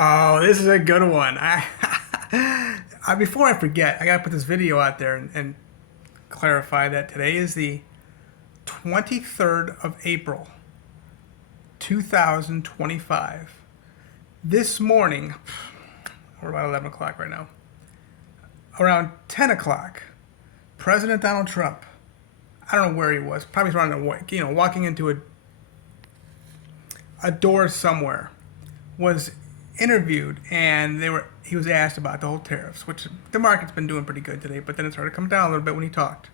Oh, this is a good one. Before I forget, I gotta put this video out there and clarify that today is the 23rd of April, 2025. This morning, we're about 11 o'clock right now. Around 10 o'clock, President Donald Trump, I don't know where he was, probably around walking into a door somewhere, was interviewed, and he was asked about the whole tariffs, which the market's been doing pretty good today, but then it started to come down a little bit when he talked.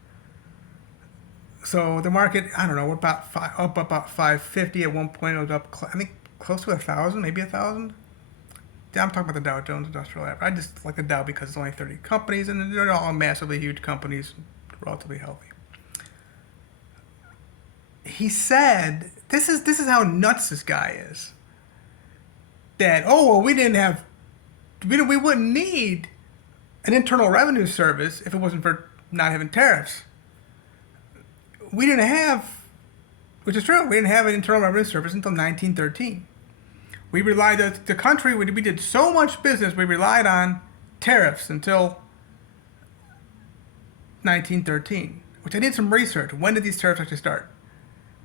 So the market, I don't know, we're up about 550 at one point. It was up, I think, close to 1,000, maybe 1,000. I'm talking about the Dow Jones Industrial Average. I just like the Dow because it's only 30 companies, and they're all massively huge companies, relatively healthy. He said, "This is how nuts this guy is. That well, we wouldn't need an internal revenue service if it wasn't for not having tariffs. We didn't have, which is true, we didn't have an internal revenue service until 1913. We relied on the country. We did so much business. We relied on tariffs until 1913, which I did some research. When did these tariffs actually start?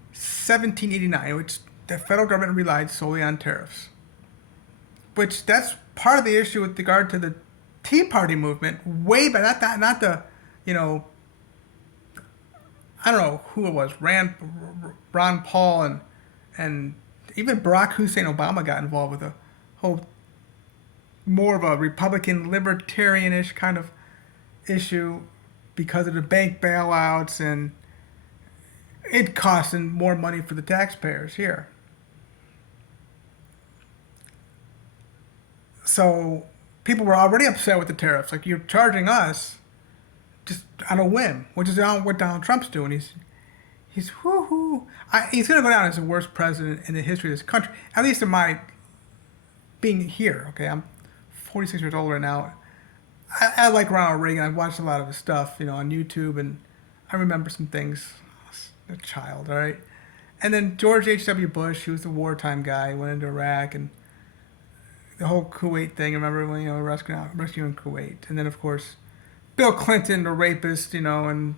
1789, which the federal government relied solely on tariffs. Which that's part of the issue with regard to the Tea Party movement. Way back, not the, you know, I don't know who it was, Ron Paul and even Barack Hussein Obama got involved with a whole more of a Republican libertarianish kind of issue because of the bank bailouts, and it costing more money for the taxpayers here. So people were already upset with the tariffs. Like, you're charging us just on a whim, which is what Donald Trump's doing. He's whoo-hoo. He's going to go down as the worst president in the history of this country, at least in my being here. Okay, I'm 46 years old right now. I like Ronald Reagan. I've watched a lot of his stuff, on YouTube, and I remember some things. I was a child, all right. And then George H.W. Bush, he was the wartime guy. He went into Iraq and the whole Kuwait thing. Remember when rescuing Kuwait, and then of course Bill Clinton, the rapist, and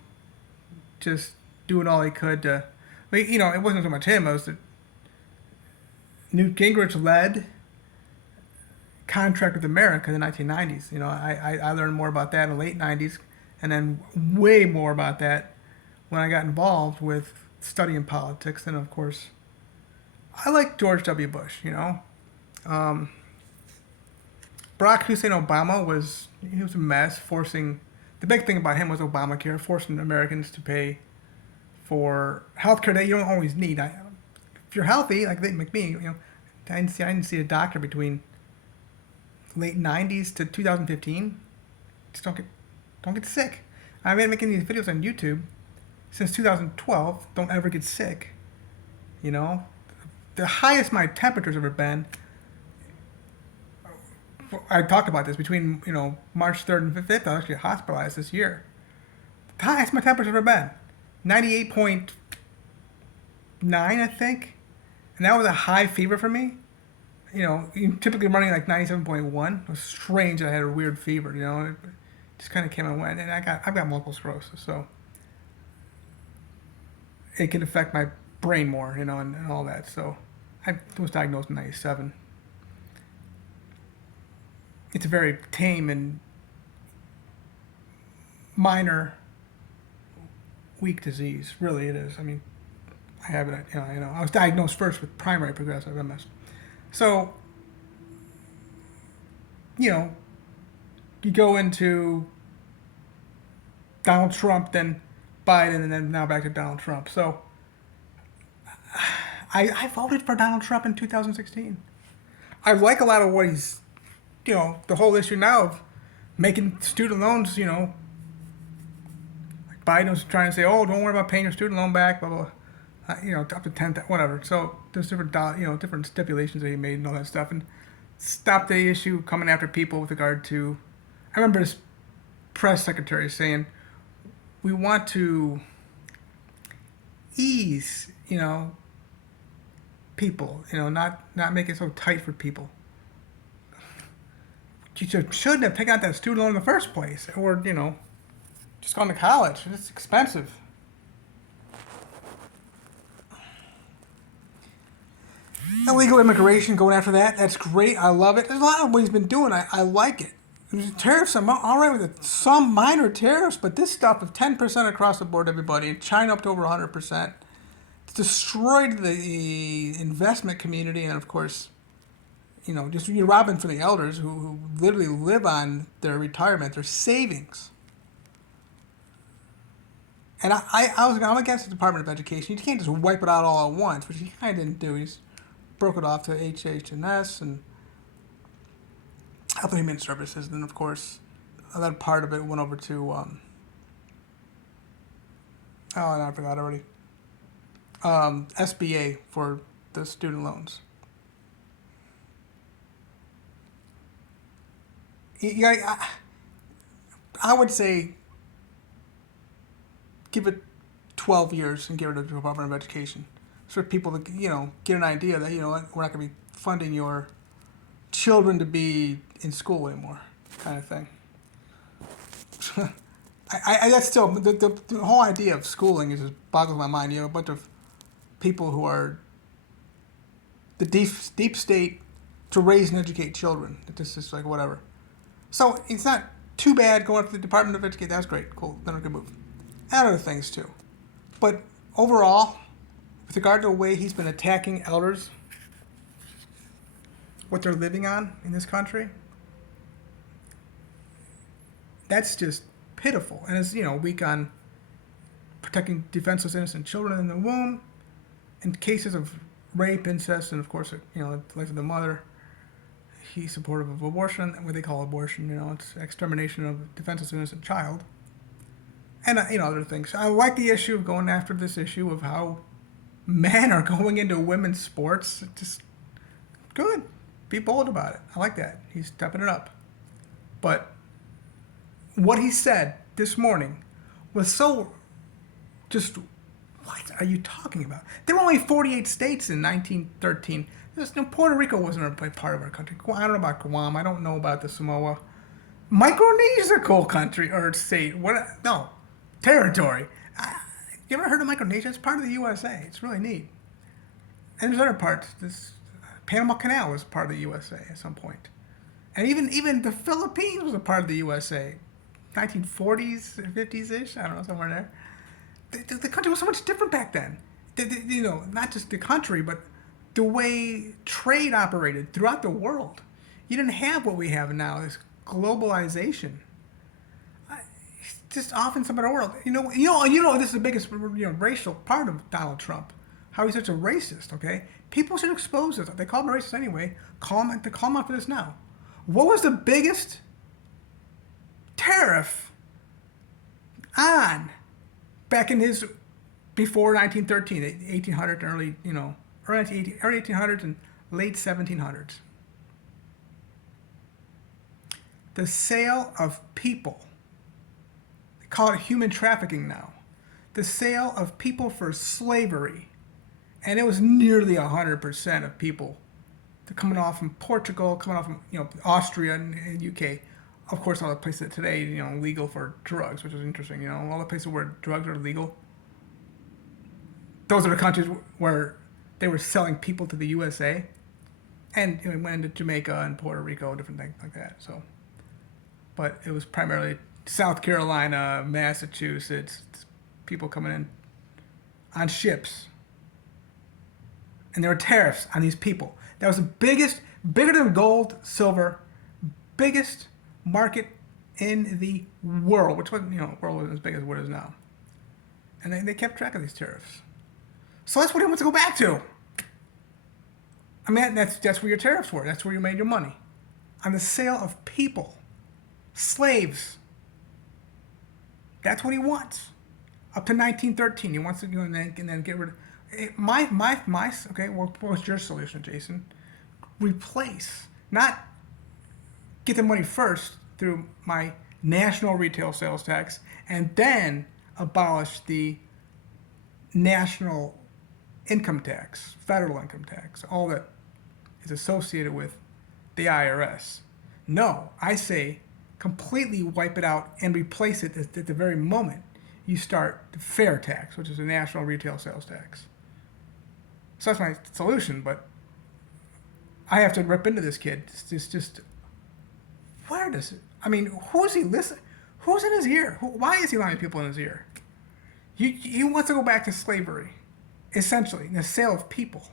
just doing all he could to. It wasn't so much him. It was the Newt Gingrich led contract with America in the 1990s. I learned more about that in the late 90s, and then way more about that when I got involved with studying politics. And of course, I like George W. Bush. Barack Hussein Obama was a mess, forcing. The big thing about him was Obamacare, forcing Americans to pay for healthcare that you don't always need. If you're healthy, like me, I didn't see a doctor between late '90s to 2015. Just don't get sick. I've been making these videos on YouTube since 2012. Don't ever get sick. The highest my temperature's ever been. I talked about this between March 3rd and 5th. I was actually hospitalized this year. The highest my temperature's ever been, 98.9, I think, and that was a high fever for me. You typically running like 97.1. It was strange that I had a weird fever. It just kind of came and went, and I've got multiple sclerosis, so it can affect my brain more, and all that. So I was diagnosed in '97. It's a very tame and minor, weak disease. Really, it is. I mean, I have it. I was diagnosed first with primary progressive MS. So, you go into Donald Trump, then Biden, and then now back to Donald Trump. So, I voted for Donald Trump in 2016. I like a lot of what he's the whole issue now of making student loans, like Biden was trying to say, oh, don't worry about paying your student loan back, blah, blah, up to 10, whatever. So there's different stipulations that he made and all that stuff, and stop the issue coming after people with regard to, I remember this press secretary saying, we want to ease, people, not make it so tight for people. you shouldn't have taken out that student loan in the first place, or just gone to college. It's expensive. Illegal immigration, going after that. That's great. I love it. There's a lot of what he's been doing. I like it. Tariffs, I'm all right with it. Some minor tariffs, but this stuff of 10% across the board, everybody, and China up to over 100%, it's destroyed the investment community, and of course, just you're robbing for the elders who literally live on their retirement, their savings. And I'm against the Department of Education. You can't just wipe it out all at once, which he kind of didn't do. He's broke it off to HH&S and Health and Human Services. And then, of course, that part of it went over to, oh, no, I forgot already. SBA for the student loans. I would say give it 12 years and get rid of the Department of Education. So people to, get an idea that, we're not going to be funding your children to be in school anymore, kind of thing. That's still, the whole idea of schooling is just boggles my mind. A bunch of people who are the deep state to raise and educate children. It's just like whatever. So it's not too bad going to the Department of Education. That's great, cool, then we can move. And other things too. But overall, with regard to the way he's been attacking elders, what they're living on in this country, that's just pitiful. And it's, weak on protecting defenseless innocent children in the womb, in cases of rape, incest, and of course, the life of the mother. He's supportive of abortion, what they call abortion, it's extermination of a defenseless innocent child. And, other things. I like the issue of going after this issue of how men are going into women's sports. It's just good. Be bold about it. I like that. He's stepping it up. But what he said this morning was so just, what are you talking about? There were only 48 states in 1913. Puerto Rico wasn't a part of our country. I don't know about Guam. I don't know about the Samoa. Micronesia's a cool country or state. No, territory. You ever heard of Micronesia? It's part of the USA. It's really neat. And there's other parts. This Panama Canal was part of the USA at some point. And even the Philippines was a part of the USA. 1940s, 50s-ish. I don't know, somewhere there. The country was so much different back then. Not just the country, but the way trade operated throughout the world. You didn't have what we have now, this globalization. It's just off in some other world. This is the biggest racial part of Donald Trump. How he's such a racist, okay? People should expose this. They call him a racist anyway. Call him out for this now. What was the biggest tariff on back in his before 1913, 1800 and early 1800s and late 1700s? The sale of people. They call it human trafficking now. The sale of people for slavery. And it was nearly 100% of people coming off from Portugal, coming off from Austria and UK. Of course, all the places today, legal for drugs, which is interesting. All the places where drugs are legal. Those are the countries where they were selling people to the USA, and it went into Jamaica and Puerto Rico, different things like that. So, but it was primarily South Carolina, Massachusetts, people coming in on ships. And there were tariffs on these people. That was the bigger than gold, silver, biggest market in the world, which wasn't, world wasn't as big as what it is now. And they kept track of these tariffs. So that's what he wants to go back to. I mean, that's where your tariffs were. That's where you made your money. On the sale of people. Slaves. That's what he wants. Up to 1913. He wants to go and then get rid of okay, what's your solution, Jason? Replace. Not get the money first through my national retail sales tax and then abolish the national income tax, federal income tax, all that is associated with the IRS. No, I say completely wipe it out and replace it at the very moment you start the fair tax, which is a national retail sales tax. So that's my solution, but I have to rip into this kid. It's just where does it? I mean, who's he listen? Who's in his ear? Why is he lying to people in his ear? He wants to go back to slavery, essentially, the sale of people.